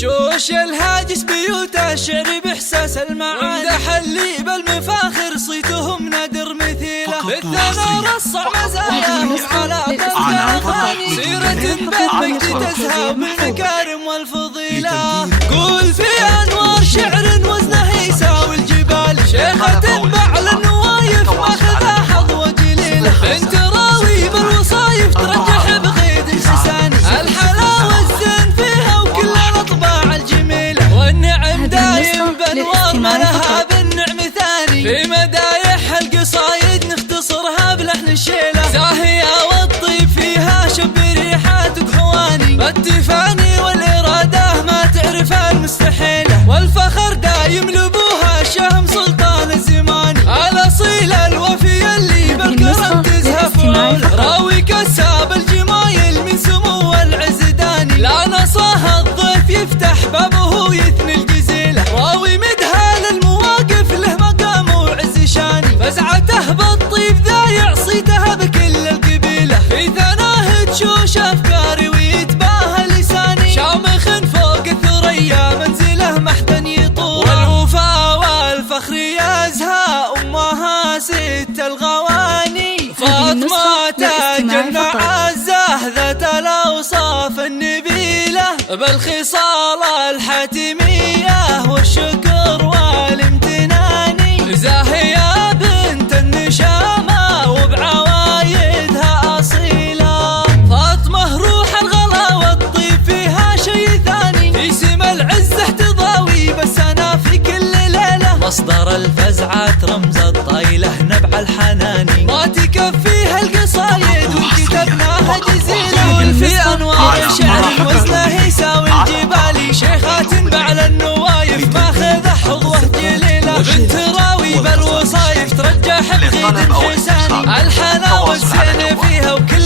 شوش الهاجس بيوته شعر بإحساس المعاني، امدح اللي بالمفاخر صيتهم نادر مثيله، بالثنى رصع مزاياهم على طرف الأغاني، سيرة بالمجد تزهى بالمكارم والفضيلة. قول في أنوار شعر وزنه يساوي الجبال، شيخة بعل النوايف ماخذها حظوة جليلة، بنت راوي بالوصايف ترجح بغيد اللساني، الحلاوة الزين فيها وكل الأطباع الجميلة، والنعم دايم بأنوار ما لها بالنعم ثاني، في مدايح القصايد نختصرها بلحن الشيلة، زاهية والطيب فيها شب ريحاتك حواني، بالتفاني والإرادة ما تعرف المستحيلة، والفخر دايم لبوها الشهم سلطان الزماني، الأصيل الوفي اللي بالكرم تزهف عوله، راوي كساب الجمايل من سمو العزداني، لا نصاها الضيف يفتح بابه يثني الجزيلة، راوي مدها للمواقف له مقام وعز شاني، فزعته بالطيب ذا يعصيتها بكل القبيلة، في ثناه تشوش أفكاري ويتباهى لساني، شامخ فوق الثريا منزله محدا يطول، والوفا والفخر يزهى أمها ست الغواني، فاطمة تاج المعزة ذات الأوصاف النبيلة، بالخصال الحاتمية والشكر والامتنان، زاهية بنت النشامة وبعوايدها أصيلة، فاطمة روح الغلا والطيب فيها شي ثاني، في سما العزة تضاوي بس أنا في كل ليلة، مصدر الفزعات رمز الطايلة نبع الحناني، ما تكفيها القصايد وكتبناها جزيلة، والفي أنوار شعر وزنه يساوي الجبال، شيخات بعل النوايف ماخذه حظوة جليلة، بنت راوي بالوصايف ترجح بغيد حساني، الحلاوة الزين فيها وكل